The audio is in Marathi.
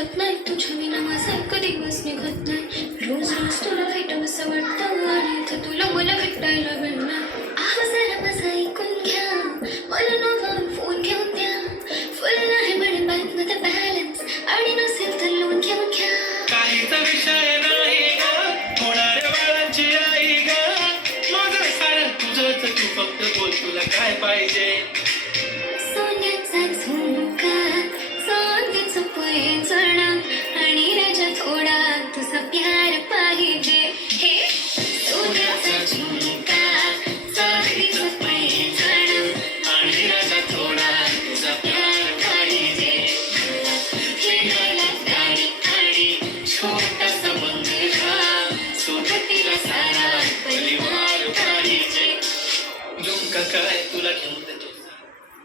शकत नाही तुझ्या विना माझा कधी दिवस निघत नाही रोज रोज तुला भेटावं असं वाटतं आणि इथं तुला मला भेटायला मिळणार जरा माझं ऐकून घ्या मला नव्यानं फोन घेऊन द्या फुल आहे म्हणे बँकमध्ये बॅलन्स आणि नसेल तर लोन घेऊन घ्या काहीच विषय नाही ग होणाऱ्या बाळांची आई ग माझं सारं तुझंच तू फक्त बोल तुला काय पाहिजे सोन्याचा झुमका चांदीचं पैंजण आणि राजा थोडा तुझा प्यार पाहिजे हे सोन्याचा झुमका चांदीचं पैंजण आणि राजा थोडा तुझा प्यार पाहिजे फिरायला गाडी आणि छोटासा बंगला सोबतीला सारा परिवार पाहिजे झुमका काय तुला घेऊन